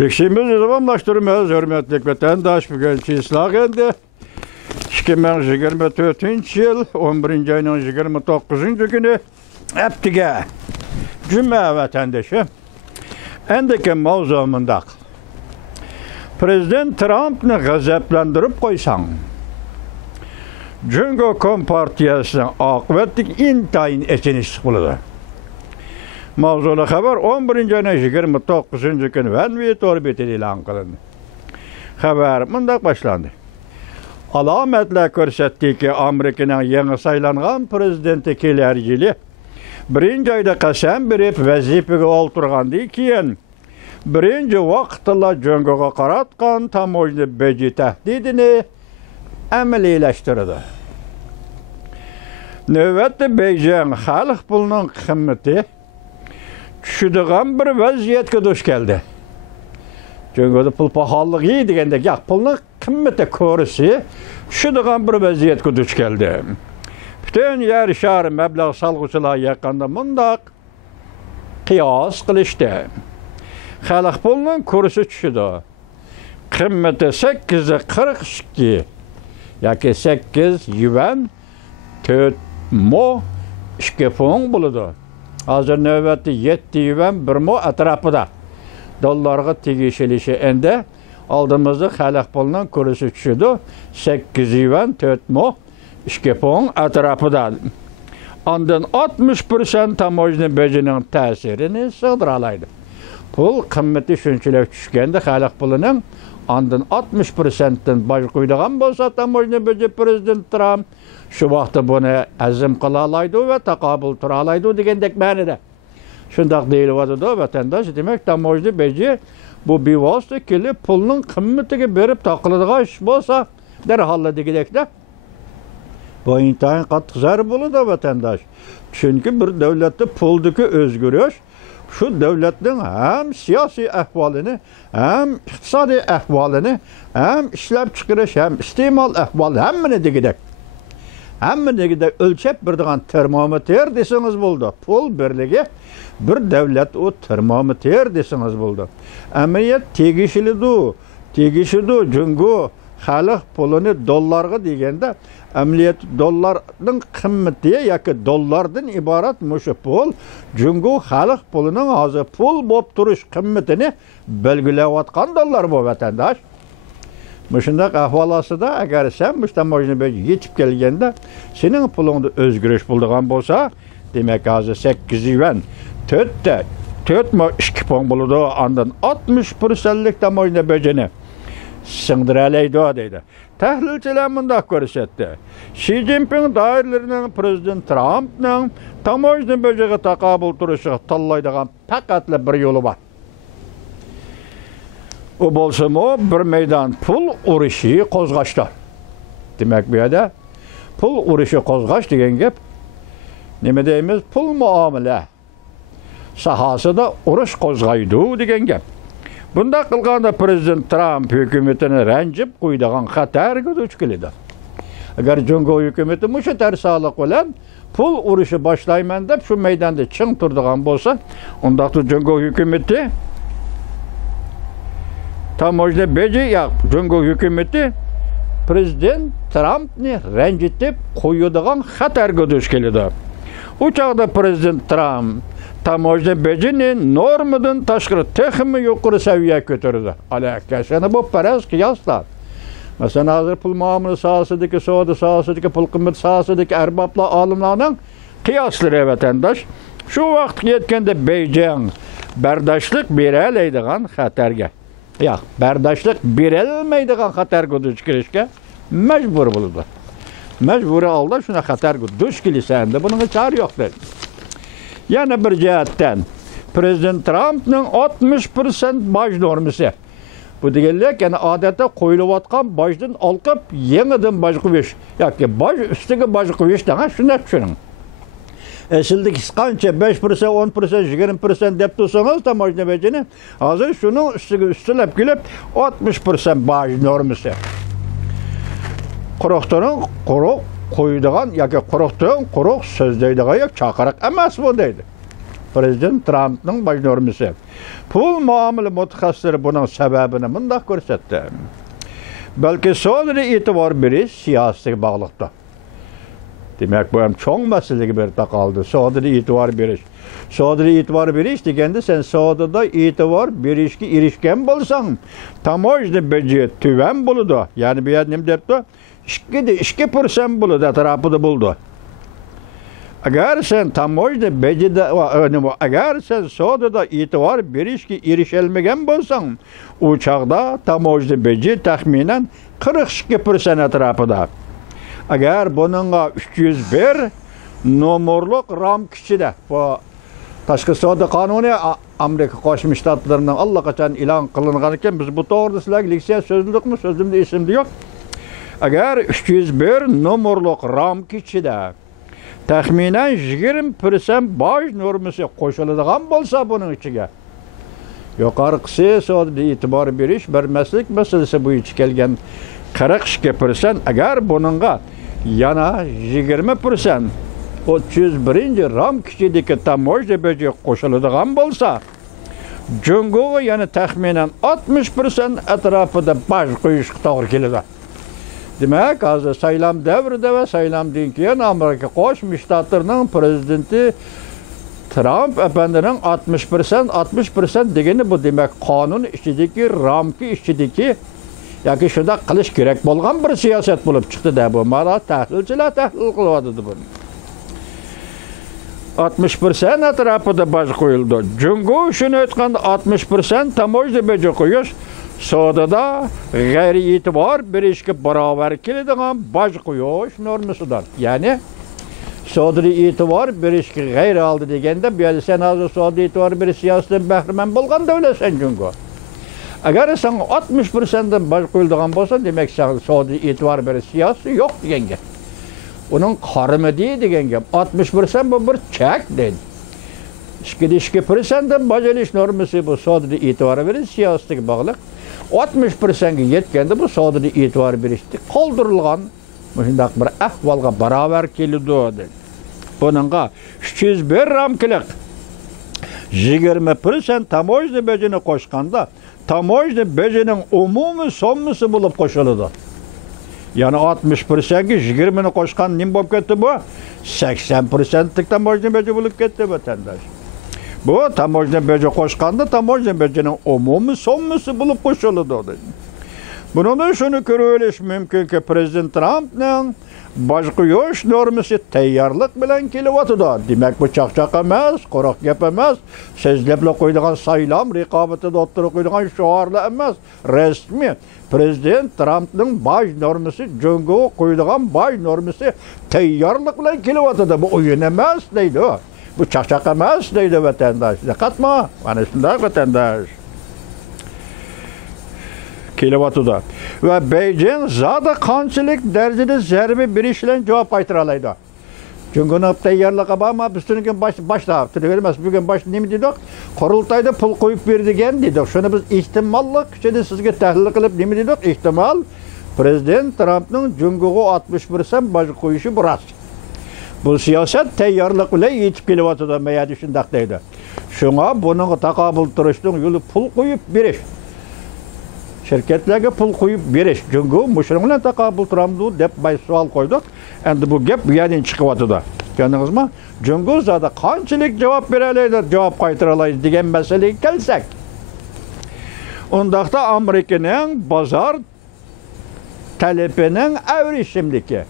Leksimizni davamlaştırmaz, hürmetli vatandaş, bugünkü ıslah endi. 2024 yıl 11. ayının 29. günü heptige cümme vatandaşı. Endiki mavzumunda Prezident Trump'ni gazaplandırıp koysan, Cungo Kompartiyasının akıbetlik intayin etiniş buldu. Mavzulu haber 11. ayının 29. günü Venviyet orbiti ilan kılındı. Haber bundak başlandı. Alametle görsettiği ki Amerika'nın yeni saylanğan prezidenti kelercili birinci ayda kasem berip vazifege olturgandı keyin birinci vaqtla Cungo'ga qaratgan tamojni beji tahdidini amaliyleştirdi. Növbetde Beijing xalq pulunun qiymati tushadigan bir vaziyatga duch keldi. Cungo'da pul pahalılığı degende ya pulun qiymati ko'risi tushadigan bir vaziyatga duch keldi. Bütün yer şar meblag salgıçılar yakında mundaq qiyos qilishdi. Xalq pulunun kursi tushdi. Qiymati 842 yoki 8 yuan 4 mo 2 fon bo'ladi. Hozir navbatda 7 yuan 1 mo atrofida dollarga tegishilishi endi oldimizda xalq pulunun kursi tushdi. 8 yuan 4 mo 2 fon atrofida. Ondan 60% tamojni bejinin ta'sirini sig'diralaydi. Pul qiymati shunchalik tushganda xalq pulining ondan 60%dan boj qo'yadigan bo'lsa tamojni beji prezident Trump shu vaqtda buni azm qila oladi va taqobil tura oladi degandek ma'noda. Shundoq deyilyapti vatandosh, demak tamojni beji bu bevosita kelib pulning qiymatiga berib taqiladigan ish bo'lsa darhol degandekda bu intayin qattiq zarar bo'ladi vatandosh. Chunki bir davlatda puldagi o'zgarish şu devletin hem siyasi ahvalini, hem iktisadi ahvalini, hem işlep çıkarış, hem istimal ahvalini, hemmini degidek. Hemmini degidek ölçep birdiğen termometre desiniz buldu. Pul birligi bir devlet o termometre desiniz buldu. Emniyet tegişili Cungo xalq pulunu dollarga degende emniyet dollarning qiymati yoki dollardan iborat mushu pul Cungo xalq pulining hozir pul bo'lib turish qiymatini belgilayotgan dollar bu vatandosh. Mushundaq ahvol ostida agar sen mustamojni yetib kelganda sening pulingda o'zgarish bo'lgan bo'lsa, demak hozir 8 yuan 4 mo 2 fon bo'ladi. Ondan 60%lik tamojni bejini singdiralaydi deydi. Tahlilchilar bunday ko'rsatdi. Xi Jinping doiralarining prezident Trumpning tamojni bejiga taqobil turishi tanlaydigan faqatla bir yo'li bor. U bo'lsa-mu bir maydon pul urushi qo'zg'ashdi. Demak bu yerda pul urushi qo'zg'ash degan gap nima deymiz? Pul muomala sohasida urush qo'zg'aydi degan gap. Bunda qilganda prezident Trump hukumatini ranjib qo'ydigan xatarga duch keladi. Agar Cungo hukumati mushu tarsaliq bilan pul urushi boshlayman deb shu maydonda ching turadigan bo'lsa, unda Cungo hukumati tamojni beji ya Cungo hukumati prezident Trumpni ranjitib qo'yadigan xatarga duch keladi. U chaqda prezident Trump tamojni bejini normadan tashqari texmi yuqori seviyega ko'tardi. Alakasini bu paraz qiyoslar. Masalan, hozir pul muomala sohasidagi, savdo sohasidagi, pul qiymat sohasidagi arboblar, olimlarning qiyoslari vatandosh shu vaqtga yetganda Beijing bardoshlik bera olmaydigan xatarga, yo'q, bardoshlik bera olmaydigan xatarga duch kelishga majbur bo'ldi. Majburiy holda shuna xatarga duch kelishanda buning chora yo'q dedi. Yana bir jihatdan prezident Trumpning 60% boj normasi. Bu deganlar, ya'ni odatda qo'yilayotgan bojdan olqib yangidan boj qo'yish yoki boj ustiga boj qo'yish degan shunday tushuning. Aslida qancha 5%, 10%, 20% deb tursangiz tamojni bejini, hozir shuning ustiga ustilab kelib 60% boj normasi. Quruqdan qo'ydigan yoki quruqdan quruq so'zlaydigan yo'q, chaqiriq emas bu deydi. Prezident Trump'ның baş normisi. Pul muamele mutaxassisleri bunun sebebini mındaq ko'rsatdi. Belki sonra itibar beriş siyasetiga bağlıqda. Demek bu hem çoğun meselegi bir takaldı. Sonra itibar beriş. Sonra itibar beriş degende sen sonra itibar berişki erişken bolsan tamojni beji tüven buludu. Yani bir yer nem depti? 2% buludu etrafıda buldu. Eğer sen tamojni beji de eğer sen sonra itibar berişki erişelmegen bolsan uçakda tamojni beji tahminen 42% etrafıda. Eğer bununla 301 numaralık ram kişide bu Taşkı Savda Kanunu Amerika Koşmuş Ştatlarından allaqachon ilan qilingan ekan biz bu to'g'rida sizlarga leksiya so'zladikmi so'zimda esimda yo'q. Agar 301 numaralık ram kişide taxminan 20% boj normasi qo'shiladigan bo'lsa buning ichiga yuqorqisi Savda e'tibor berish bermaslik masalasi bo'yicha kelgan 42% agar buningga yana 20% 301 ram kişideki tamojni beji qo'shiladigan bo'lsa, Jungoga yana taxminan 60% etrafida boj qo'yishga to'g'ri keladi. Demak, hozir saylam davrida va saylamdan keyin Amerika Qo'shma Shtatlarining prezidenti Trump efendining 60% degani bu demak qonun ichidagi ramki ichidagi yoki shunda qilish kerak bo'lgan bir siyosat bo'lib chiqdi-da bu. Mana tahlilchilar tahlil qilyapti buni. 60% etrafida boj qo'yildi. Jungo shuni aytganda 60% tamojni beji qo'yish sodada g'ayri e'tibor berishga barobar keladigan boj qo'yish normasidir. Ya'ni sodri e'tibor berishga g'ayri oldi deganda bu yerda sen hozir sodri e'tibor berish siyosatidan bahramand bo'lganda o'ylasan Jungo. Agar sen 60% dan boj qo'yiladigan bo'lsa, demak sen sodri e'tibor berish siyosati yo'q degan gap. Onun qarimi degan gap 60% bu bir chek deydi. 2% dan bajarish normasi bu sodri e'tibor berish siyosatiga bog'liq. 60% ga yetganda bu sodri e'tibor berishni qoldirilgan shundaq bir ahvolga barobar keladi. Buningga 301 ramkilik 20% tamojni bejini qo'shganda tamojni bejining umumiy sommasi bo'lib qo'shiladi. Yani 60%ga 20'ni qo'shgan nim bo'lib ketdi bu? 80%lik tamojni beji bo'lib ketdi vatandosh. Bu tamojni beji qo'shganda tamojni bejining umumiy sommasi bo'lib qo'shiladi. Bundan shuni ko'rib olish mumkinki Prezident Trumpning boj qo'yish normasi tayyorlik bilan kelyapti. Demak bu chaqchaq emas, quruq gap emas, so'zlabla qo'yilgan saylam raqobatida o'tirib qo'yilgan shiorlar emas, rasmiy Prezident Trump'ның boj normasi, Jungoga qo'yilgan boj normasi tayyorlik bilan kelyapti. Bu o'yin emas deydi. Bu chaqchaq emas deydi vatandosh. Diqqatmi? Mana shunday vatandosh. Kelyapti. Va Beijing zada qanchalik darajada zarba berish bilan javob qaytara oladi. Jungoning tayyorligi bormi? Biz tunugun boshlab turgan emas. Bugun nima dedik? Qurultayda pul qo'yib berdigan dedik. Shuni biz ehtimollik kuchini sizga tahlil qilib nima dedik? Ehtimol Prezident Trumpning Jungoga 60% boj qo'yishi bu rost. Bu siyosat tayyorlik bilan yetib kelyapti mayadi shundaq deydi. Shunga buning taqobil turishning yo'li pul qo'yib berish. Şirketlerge pul qo'yib berish. Jungo mushuni bilan taqobil turamdi deb savol qo'ydik. Endi bu gap bu yerdan chiqyapti. Ko'rdingizmi? Jungo zada qanchalik javob bera oladi, javob qaytara oladi degan masalaga kelsak. Undaqda Amerikaning bozor talebining avrishimligi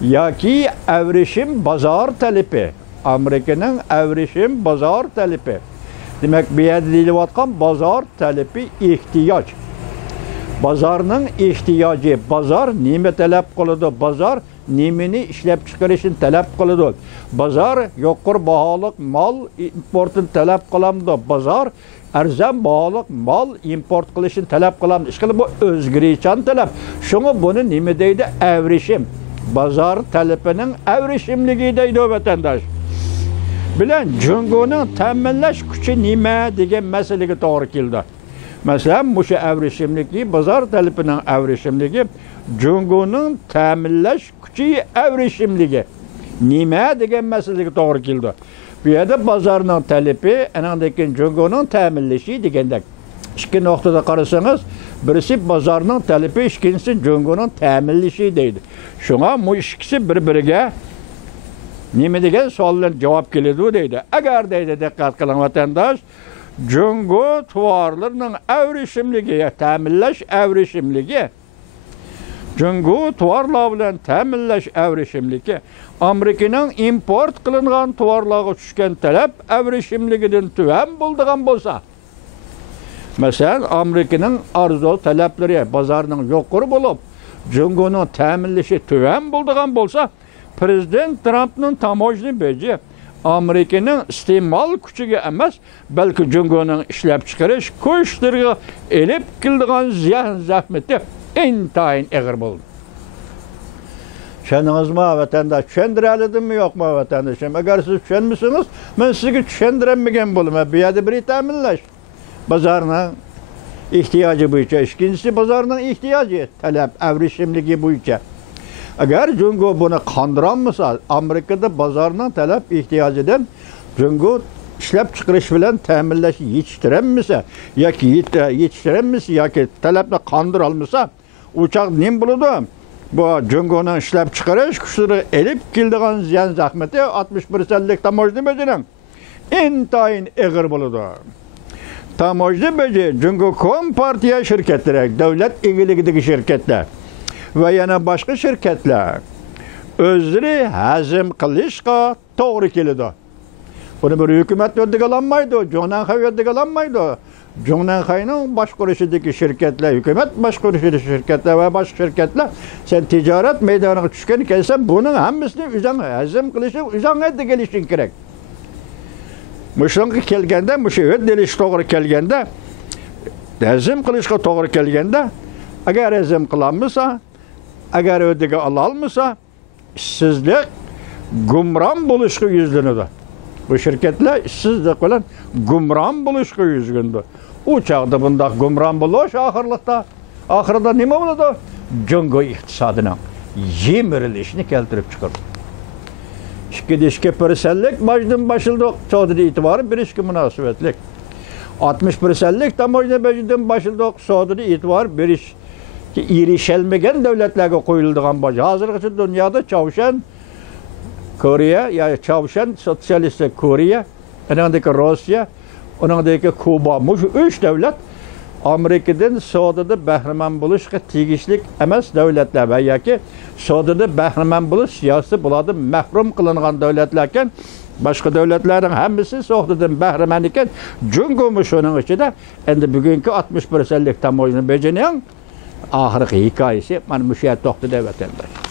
yoki avrishim bozor talebi. Amerikaning avrishim bozor talebi. Demak, bu yerda deyilayotgan bozor talebi ehtiyoj. Bozorning ehtiyoji, bozor nima talab qiladi? Bozor nimani ishlab chiqarishni talab qiladi? Bozor yuqori baholiq mol importini talab qilamdi? Bozor arzon baholiq mol import qilishni talab qilamdi? Ishqilib bu o'zgaruvchan talab. Shunga buni nima deydi? Avrishim. Bozor talabining avrishimligi deydi vatandosh. Bilan Jungoning ta'minlash kuchi nima degan masalaga to'g'ri keldi. Mesela bu avrishimligi, bozor talebining avrishimligi, Jungoning ta'minlash kuchi avrishimligi nima degan masalaga to'g'ri keldi. Bu yerda bozorning talabi, anandaki Jungo'nun ta'minlashi degandek. İki noktada qarasangiz, birisi bozorning talabi, ikkinchisi Jungo'ning ta'minlashi deydi. Şuna bu ikisi bir-biriga nima degan savollar javob keladi deydi. Agar deydi diqqat qiling vatandosh, Jungo tovarlarının avrishimligi, ta'minlash avrishimligi, Jungo tovarlar bilan ta'minlash avrishimligi, Amerikaning import qilingan tovarlarga tushgan talab avrishimligidan tuvan bo'ldigan bo'lsa, masalan, Amerikaning arzu talablari bozorining yuqori bo'lib, Jungoning ta'minlashi tuvan bo'ldigan bo'lsa, Prezident Trump'ның tamojni beji Amerikaning iste'mol kuchiga emas, balki Jungoning ishlab chiqarish kuchlariga elib keladigan ziyon zahmati intayin og'ir bo'ldi. Tushundingizmi vatandosh? Tushundiradimmi yo'qmi vatandoshim? Agar siz tushunmasangiz, men sizga tushundiramagan bo'laman. Bu yerda bir ta'minlash bozorning ehtiyoji bo'yicha, ikkinchisi bozorning ehtiyoji, talab, avrishimligi bo'yicha. Agar Jungo buni qondiramasa, Amerikada bozorning talab ehtiyojidan Jungo ishlab chiqarish bilan ta'minlash yetishtiramasa yoki yetishtiramasa yoki talabni qondir olmasa, uchoq nima bo'ladi? Bu Jungoning ishlab chiqarish kuchlari elib keladigan ziyon zahmati 61%lik tamojni bejining intayin og'ir bo'ladi. Tamojni beji Jungo kompartiya shirkatlari, davlat egiligidagi shirkatlar ve yana başka şirketler özleri hazm qilishga to'g'ri keladi. Buni bir hukumat yoddigalanmaydi, Jonanxay yoddigalanmaydi. Jonanxayning boshqarishidagi shirkatlar, hukumat boshqarishidagi shirkatlar va boshqa shirkatlar sen tijorat maydoniga tushgan ekansan, buning hammasini o'zing hazm qilishi, o'zing yoddigalishing kerak. Mushunga kelganda, mushu yoddilish to'g'ri kelganda, hazm qilishga to'g'ri kelganda, agar hazm qilinmasa, agar ödege alalmasa, işsizlik gumran buluşku yüzleniyor. Bu şirketler işsizlik bilen gumran buluşku yüzleniyor. O çağda bunda gumran buluş ahırda nima oldu? Jungo iktisadının yemirilişini keltirip çıkardı. 2% majdan başıldı çoğda itibarı bir işki münasebetlik. 60% tamojna bejiden başıldı çoğda itibarı bir iş. Erişilmegen devletlerge koyulduğun başı. Hazırki dünyada Çavuşan, Koriya, yani Çavuşan, Sosyalist Koriya, onundaki Rusya, onundaki Kuba. Bu üç devlet Amerika'dan Suud'da bahraman buluşqa tegishlik emas devletler veya ki Suud'da bahraman buluş siyasi buladı mahrum kılınan devletlerken başka devletlerin hemisi Suud'dan bahraman iken Jungo şunun içinde endi bugünkü 61%lik tamojni bejining ahirgi hikoyasi mana bu yerda to'xtadi vatandosh.